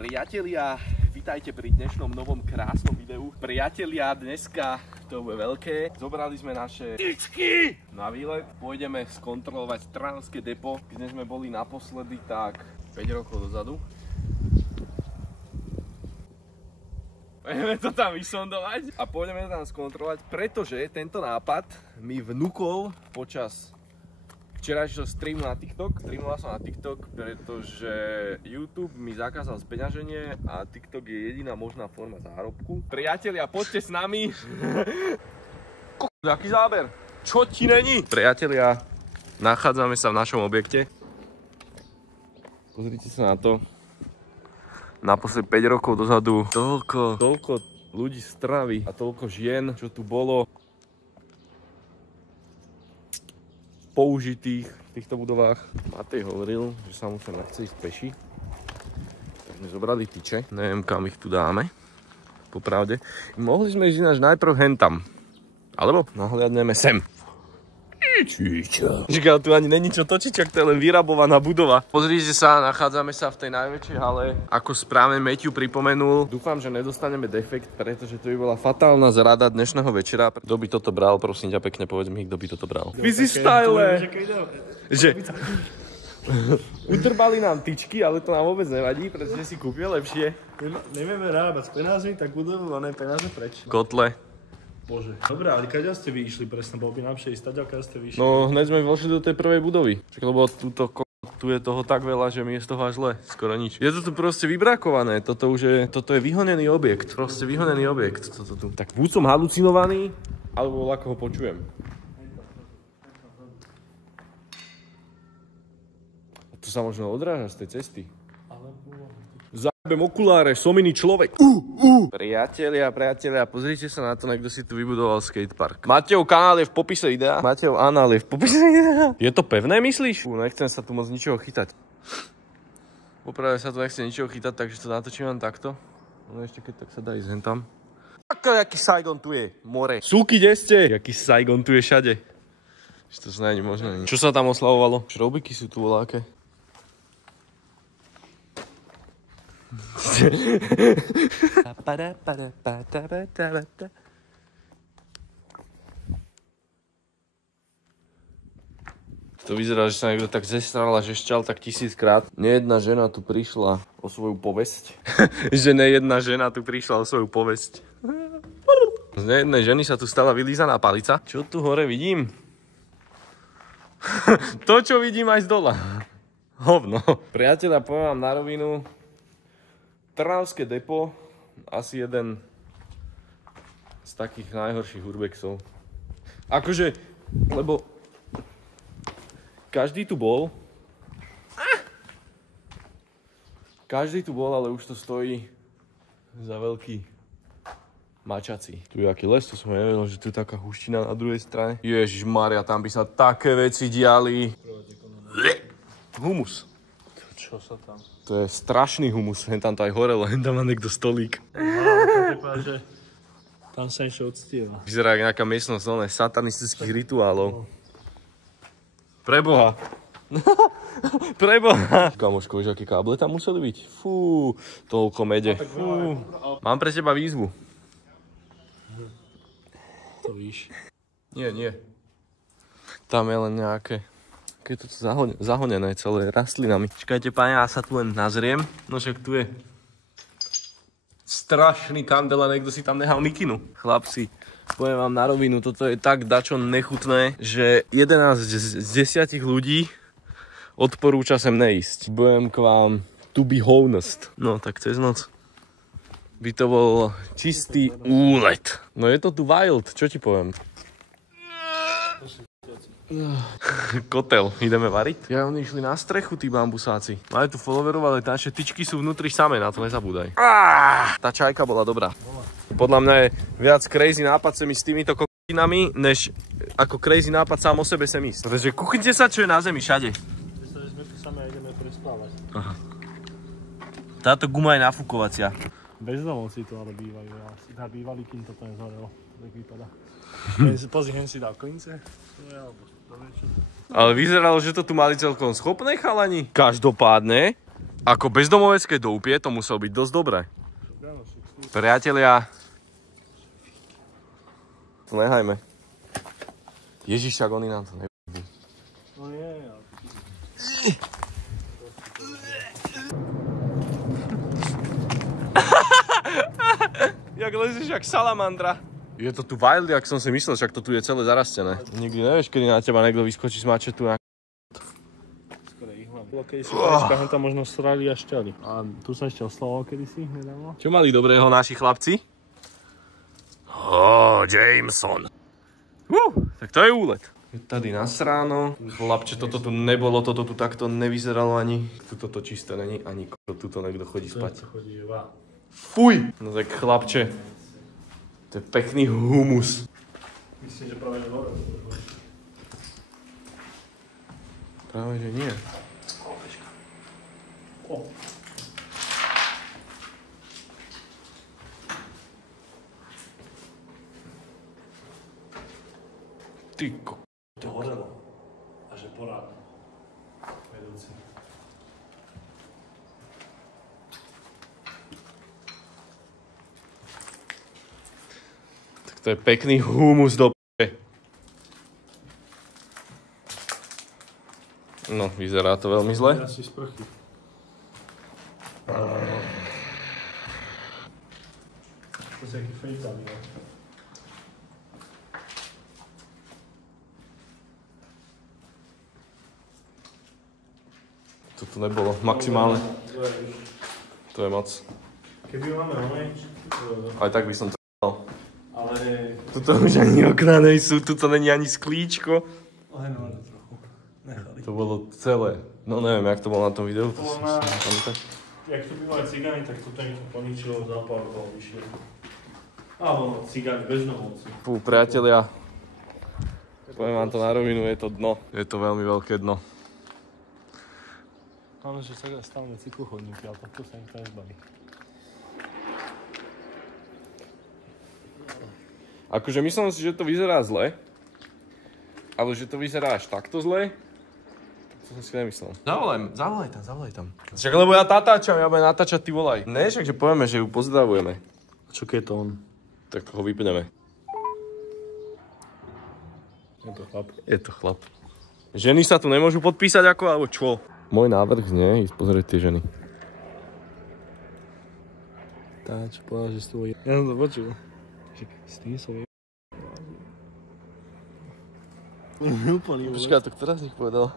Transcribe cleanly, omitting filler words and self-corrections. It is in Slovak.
Priatelia, vítajte pri dnešnom novom krásnom videu. Priatelia, dneska to bude veľké. Zobrali sme naše tyčky na výlet. Pôjdeme skontrolovať Trnavské depo, kde sme boli naposledy tak 5 rokov dozadu. Pôjdeme to tam vysondovať a pôjdeme to tam skontrolovať, pretože tento nápad mi vnúkol počas včerajšieho streamu na TikTok. Streamoval som na TikTok, pretože YouTube mi zakázal speňaženie a TikTok je jediná možná forma zárobku. Priatelia, poďte s nami. Aký záber? Čo ti není? Priatelia, nachádzame sa v našom objekte. Pozrite sa na to. Naposled 5 rokov dozadu toľko ľudí z Trnavy a toľko žien, čo tu bolo použitých v týchto budovách. Matej hovoril, že sa mu sa nechce ísť peši. Tak sme zobrali tyče. Neviem, kam ich tu dáme. Popravde. Mohli sme ísť ináč najprv hentam. Alebo nahliadneme sem. Žiaľ, tu ani není čo točiť, ak to je len vyrabovaná budova. Pozrite sa, nachádzame sa v tej najväčšej hale. Ako správne Matthew pripomenul, dúfam, že nedostaneme defekt, pretože to by bola fatálna zrada dnešného večera. Kto by toto bral, prosím ťa pekne, povedz mi, kto by toto bral. Busy style! Že utrbali nám tyčky, ale to nám vôbec nevadí, pretože si kúpil lepšie. Nevieme rábať s peniazmi, tak budú len peniaze preč. Kotle. Bože. Dobre, ale kaďa ste vy išli presne? Bolo by najlepšie ísť taďa, kaďa ste vy išli? No, hneď sme vošli do tej prvej budovy. Čak, lebo tu je toho tak veľa, že mi je z toho až zle. Skoro nič. Je to tu proste vybrakované. Toto je vyhonený objekt. Proste vyhonený objekt. Toto tu. Tak buď som halucinovaný, alebo ako ho počujem. A tu sa možno odráža z tej cesty. Zájbem okuláre, som iný človek. Priatelia, pozrite sa na to, kto si tu vybudoval skatepark. Matejov kanál je v popise videa. Matejov anál je v popise videa. Je to pevné, myslíš? Nechcem sa tu moc ničoho chytať. Popravde sa tu nechce ničoho chytať, takže to natočím len takto. No ešte keď tak sa dá ísť hentam. Jaký Saigon tu je, more. Súky, kde ste? Jaký Saigon tu je všade. Že to sa není možné. Čo sa tam oslavovalo? Šrobiky sú tu voľaké. To vyzerá, že sa niekto tak zestral a žešťal tak 1000-krát. Nejedna žena tu prišla o svoju povesť. Že nejedna žena tu prišla o svoju povesť. Z nejednej ženy sa tu stala vylízaná palica. Čo tu hore vidím? To, čo vidím aj z dola. Hovno. Priatelia, poviem vám na rovinu. Trnavské depo, asi jeden z takých najhorších urbexov. Akože, lebo každý tu bol. Každý tu bol, ale už to stojí za veľký mačací. Tu je aký les, to som nevedel, že tu je taká húština na druhej strane. Ježišmaria, tam by sa také veci diali. Humus. Čo sa tam? To je strašný humus, tam to aj horelo, tam má niekto stolík. Že tam sa ešte odstieva. Vyzerá jak nejaká miestnosť satanistických rituálov. Preboha. Preboha. Kamoško, vieš, aké káble tam museli byť? Fú, toľko mede. Fú. Mám pre teba výzvu. To víš. Nie. Tam je len nejaké... Je to zahonené celé rastlinami. Čakajte, páni, ja sa tu len nazriem. No však tu je strašný kandel a niekto si tam nehal mikinu. Chlapci, poviem vám na rovinu, toto je tak dačo nechutné, že 11 z 10 ľudí odporúča sem neísť. Budem k vám to be honest. No tak cez noc by to bol čistý úlet. No je to tu wild, čo ti poviem? Kotel, ideme variť? Ja, oni išli na strechu, tí bambusáci. Majú tu followerov, ale naše tyčky sú vnútri samé, na to nezabúdaj. Tá čajka bola dobrá. Podľa mňa je viac crazy nápad sem ísť s týmito kokotinami, než ako crazy nápad sám o sebe sem ísť. Pretože kuchnite sa, čo je na zemi všade. Sme tu samé a ideme prespávať. Aha. Táto guma je nafúkovacia. Bezdomovci tu ale bývajú. Bývali, kým toto nezhorelo. Tak vypadá. Pozri, hen si dal klince. Ale vyzeralo, že to tu mali celkom schopné chalani. Každopádne, Ako bezdomovecké doupie to muselo byť dosť dobré. Priatelia, nehajme. Ježiš, však oni nám to nebudú. No nie, Jak lezeš jak salamandra. Je to tu wild, jak som si myslel, však to tu je celé zarastené. Nikdy nevieš, kedy na teba niekto vyskočí z mačetu. Skoro ich mám. Keď si peška, tam možno srali a šťali. A tu sa ešte oslovoval kedysi nedávno. Čo mali dobrého naši chlapci? Jameson. Tak to je úlet. Je tady nasráno. Chlapče, toto tu nebolo, toto tu takto nevyzeralo ani. Tuto to čisté není, ani tuto niekto chodí spať. Fuj! No tak chlapče, to je pekný humus. Myslím, že práve že dobre. Práve že nie. Ty to horelo. A že porádne. Vedúci. Tak to je pekný humus do p***e. No, vyzerá to veľmi zle. Ja si sprchy. To si aký fejtavý, no. To tu nebolo maximálne. To je moc. Keby máme onej... Aj tak by som to dal. Ale... Tuto už ani okná nejsú, tuto není ani sklíčko. Ale no, trochu. Nechali. To bolo celé. No neviem, jak to bolo na tom videu. To bolo na... Jak tu bývali cigáni, tak toto im to poničilo, za pár rokov vyšli. Alebo no, cigáni, bezdomovci. Fú, priatelia. Poviem vám to na rovinu, je to dno. Je to veľmi veľké dno. Áno, že stavíme cyklochodníky, ale takto sa nikto nezbaví. Akože myslím si, že to vyzerá zle. Ale že to vyzerá až takto zle, to som si nemyslel. Zavolaj tam. Však lebo ja natáčam, ja budem natáčať, ty volaj. Ne, však že povieme, že ju pozdravujeme. A čo keď je to on? Tak ho vypneme. Je to chlap. Je to chlap. Ženy sa tu nemôžu podpísať ako, alebo čo? Môj návrh znie ísť pozrieť tie ženy. Tá, čo povedal, že s tebou je... Ja som to počul. S tým som je... Úplný. Počkaj, to ktorá z nich povedal?